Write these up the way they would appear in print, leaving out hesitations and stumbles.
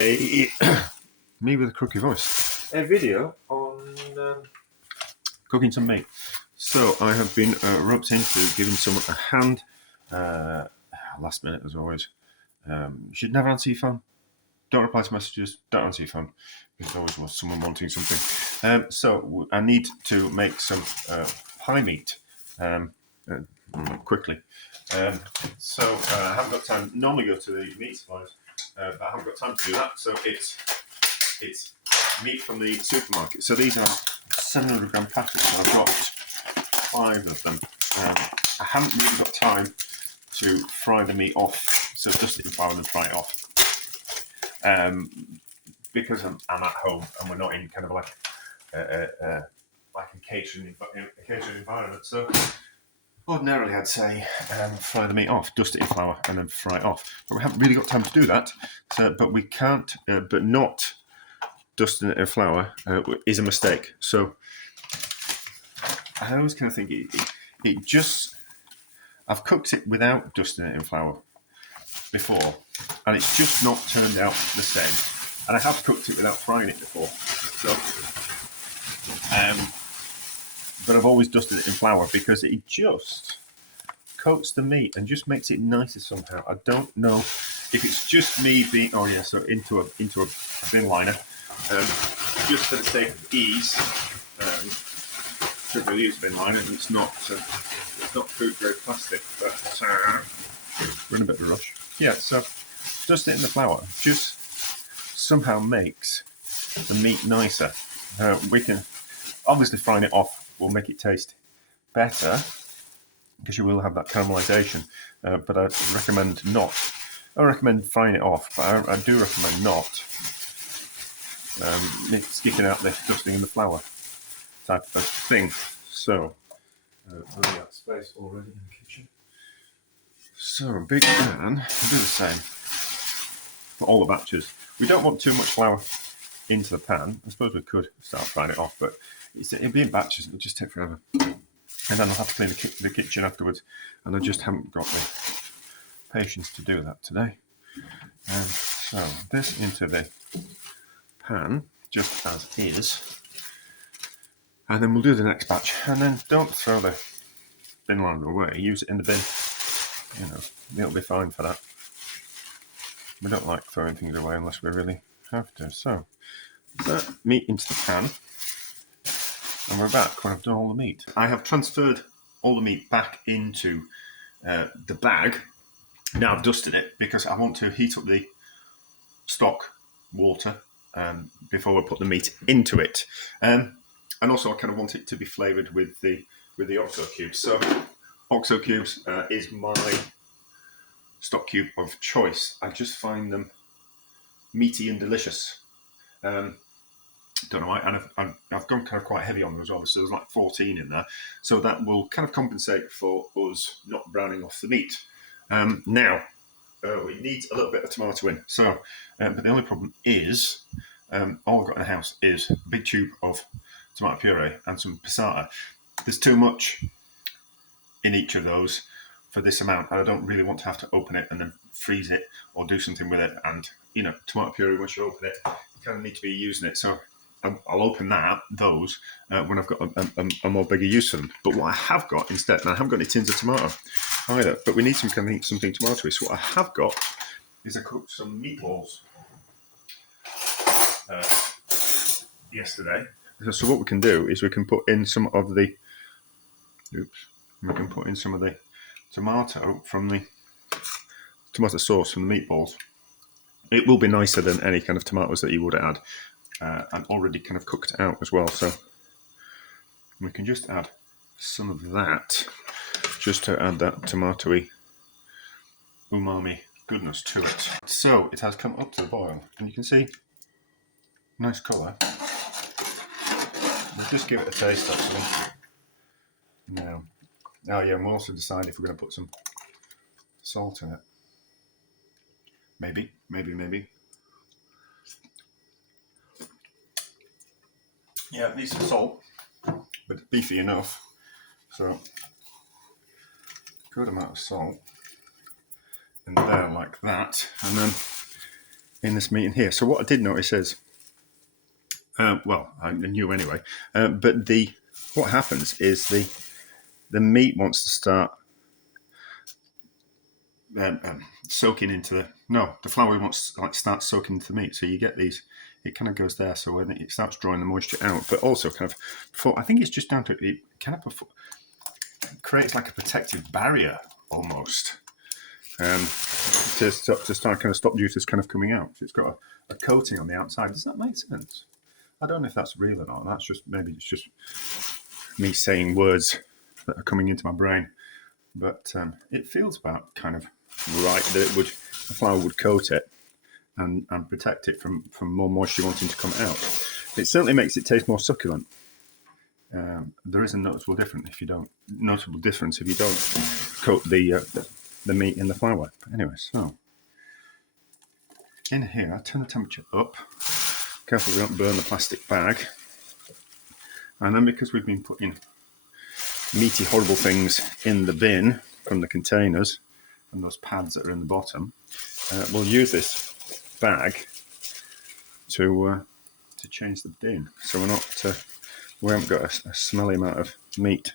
Me with a crooked voice. A video on cooking some meat. So I have been roped into giving someone a hand. Last minute, as always. You should never answer your phone. Don't reply to messages. Don't answer your phone. There's always someone wanting something. So I need to make some pie meat quickly. So I haven't got time. Normally go to the meat suppliers, but I haven't got time to do that. So it's meat from the supermarket. So these are 700 gram packets, and I've got 5 of them. I haven't really got time to fry the meat off, so dust it in flour and fry it off. Because I'm at home and we're not in kind of like a catering environment. So ordinarily I'd say fry the meat off, dust it in flour, and then fry it off. But we haven't really got time to do that. But we can't. But not dusting it in flour is a mistake. So I always kind of think it just. I've cooked it without dusting it in flour before, and it's just not turned out the same. And I have cooked it without frying it before. So, but I've always dusted it in flour because it just coats the meat and just makes it nicer somehow. I don't know if it's just me being. Oh yeah, so into a bin liner, just for the sake of ease. Should really use a bin liner, and it's not food grade plastic. But we're in a bit of a rush. Yeah, so dust it in the flour. Just somehow makes the meat nicer. We can obviously frying it off will make it taste better because you will have that caramelization. But I recommend not. I recommend frying it off, but I do recommend not sticking out the dusting in the flour type of thing. So running out of space already in the kitchen. So big pan, we'll do the same for all the batches. We don't want too much flour into the pan. I suppose we could start frying it off, but it'll be in batches. It'll just take forever. And then I'll have to clean the kitchen afterwards. And I just haven't got the patience to do that today. So this into the pan, just as is. And then we'll do the next batch. And then don't throw the bin liner away. Use it in the bin. You know, it'll be fine for that. We don't like throwing things away unless we really have to. So, that meat into the pan. And we're back when I've done all the meat. I have transferred all the meat back into the bag. Now I've dusted it because I want to heat up the stock water before we put the meat into it. And also I kind of want it to be flavoured with the OXO cubes. So OXO cubes is my stock cube of choice. I just find them meaty and delicious. Don't know why, and I've gone kind of quite heavy on them as well. So there's like 14 in there, so that will kind of compensate for us not browning off the meat. Now it needs a little bit of tomato in. So, but the only problem is all I've got in the house is a big tube of tomato puree and some passata. There's too much in each of those for this amount, and I don't really want to have to open it and then freeze it or do something with it. And you know, tomato puree, once you open it, you kind of need to be using it. So I'll open those when I've got a more bigger use for them. But what I have got instead, and I haven't got any tins of tomato either, but we need something tomatoey. So what I have got is I cooked some meatballs yesterday. So what we can do is we can put in some of the tomato from the tomato sauce from the meatballs. It will be nicer than any kind of tomatoes that you would add. And already kind of cooked out as well, so we can just add some of that just to add that tomatoey umami goodness to it. So it has come up to the boil, and you can see nice colour. We'll just give it a taste actually. Now, oh yeah, and we'll also decide if we're going to put some salt in it. Maybe. Yeah, it needs some salt, but it's beefy enough. So, good amount of salt in there like that. And then in this meat in here. So what I did notice is, well, I knew anyway, but what happens is the meat wants to start soaking into the flour wants to start soaking into the meat. So you get these, it kind of goes there. So when it starts drawing the moisture out, but also kind of, I think it's just down to it kind of creates like a protective barrier almost. To start kind of stop juices kind of coming out. So it's got a coating on the outside. Does that make sense? I don't know if that's real or not. That's just, maybe it's just me saying words that are coming into my brain. But it feels about kind of right that the flour would coat it and protect it from more moisture wanting to come out. It certainly makes it taste more succulent. There is a noticeable difference if you don't coat the meat in the flour. But anyway, so in here, I turn the temperature up. Careful we don't burn the plastic bag. And then because we've been putting meaty, horrible things in the bin from the containers and those pads that are in the bottom, we'll use this bag to change the bin. So we haven't got a smelly amount of meat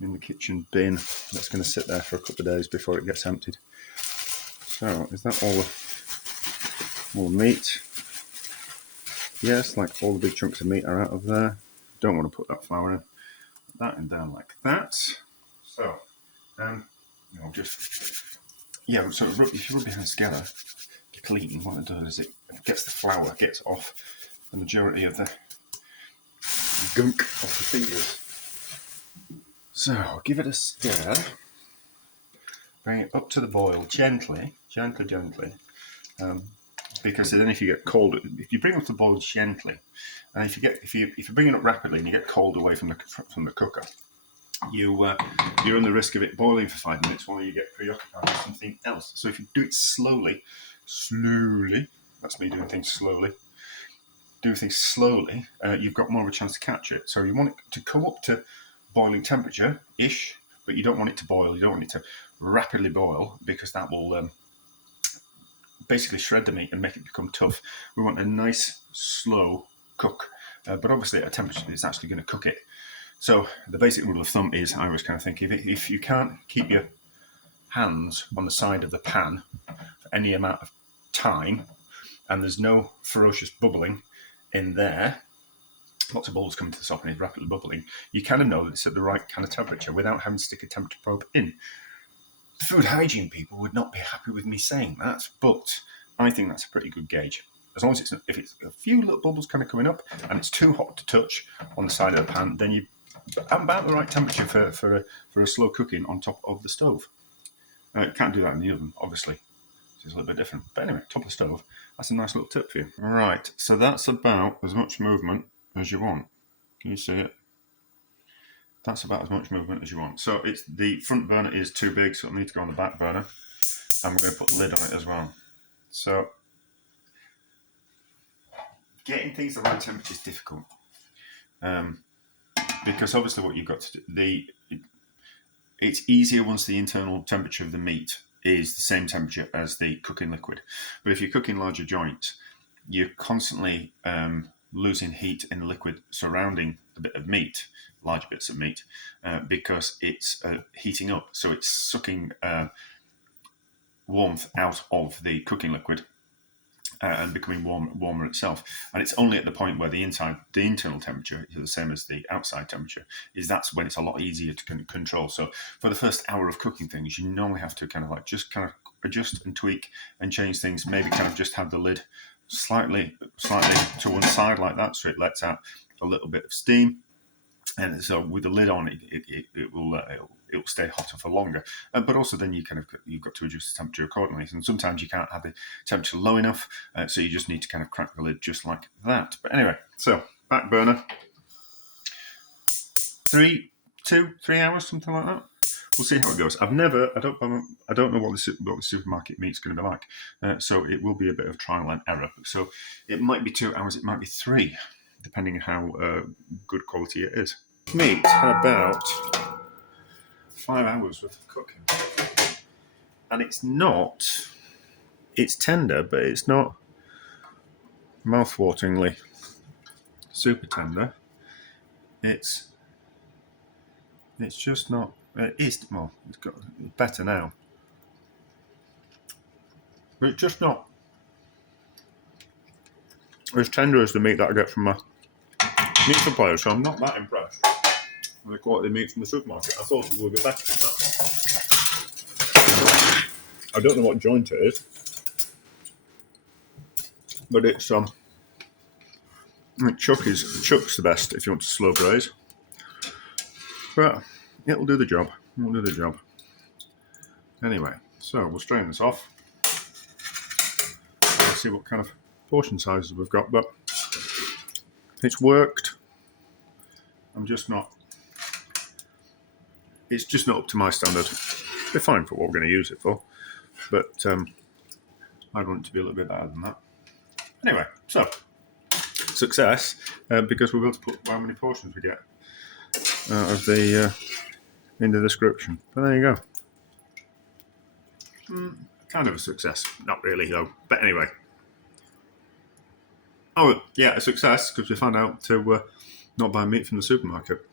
in the kitchen bin that's going to sit there for a couple of days before it gets emptied. So is that all the meat? Yes, like all the big chunks of meat are out of there. Don't want to put that flour in. Put that in down like that. So, so if you rub your hands together, clean, what it does is it gets off the majority of the gunk off the fingers. So, give it a stir. Bring it up to the boil gently. Because then if you get cold, if you bring it up to the boil gently, and if you bring it up rapidly and you get cold away from the cooker, you run the risk of it boiling for 5 minutes while you get preoccupied with something else. So if you do it slowly, that's me doing things slowly. You've got more of a chance to catch it. So you want it to come up to boiling temperature-ish, but you don't want it to boil. You don't want it to rapidly boil because that will basically shred the meat and make it become tough. We want a nice, slow cook, but obviously at a temperature that's actually going to cook it. So the basic rule of thumb is, I always kind of think, if you can't keep your hands on the side of the pan for any amount of time, and there's no ferocious bubbling in there, lots of bubbles coming to the top and it's rapidly bubbling, you kind of know that it's at the right kind of temperature without having to stick a temperature probe in. The food hygiene people would not be happy with me saying that, but I think that's a pretty good gauge. As long as if it's a few little bubbles kind of coming up and it's too hot to touch on the side of the pan, then you about the right temperature for a slow cooking on top of the stove. You can't do that in the oven, obviously. It's a little bit different. But anyway, top of the stove, that's a nice little tip for you. Right, so that's about as much movement as you want. Can you see it? That's about as much movement as you want. So it's the front burner is too big, so it'll need to go on the back burner. And we're going to put a lid on it as well. So getting things the right temperature is difficult. Because obviously what you've got to do, it's easier once the internal temperature of the meat is the same temperature as the cooking liquid. But if you're cooking larger joints, you're constantly losing heat in the liquid surrounding the bit of meat, large bits of meat, because it's heating up. So it's sucking warmth out of the cooking liquid and becoming warmer itself. And it's only at the point where the internal temperature is the same as the outside temperature, that's when it's a lot easier to control. So for the first hour of cooking things, you normally have to kind of adjust and tweak and change things. Maybe kind of just have the lid slightly to one side like that, so it lets out a little bit of steam. And so with the lid on, it will stay hotter for longer. But also then you've got to adjust the temperature accordingly. And sometimes you can't have the temperature low enough, so you just need to kind of crack the lid just like that. But anyway, so back burner, 3 hours, something like that. We'll see how it goes. I don't know what the supermarket meat's going to be like, so it will be a bit of trial and error. So it might be 2 hours, it might be 3, depending on how good quality it is. Meat had about 5 hours worth of cooking, and it's tender, but it's not mouth-wateringly super tender. It's just not. It is well. It's better now, but it's just not as tender as the meat that I get from my meat supplier. So I'm not that impressed with the quality of meat from the supermarket. I thought it would be better than that. I don't know what joint it is, but it's chuck's the best if you want to slow braise. But it'll do the job. It'll do the job. Anyway, so we'll strain this off. Let's see what kind of portion sizes we've got, but it's worked. It's just not up to my standard. They're fine for what we're going to use it for, but I'd want it to be a little bit better than that. Anyway, so success, because we're able to put how many portions we get out of the in the description. But there you go. Kind of a success. Not really though. But anyway. Oh yeah, a success because we found out to not buy meat from the supermarket.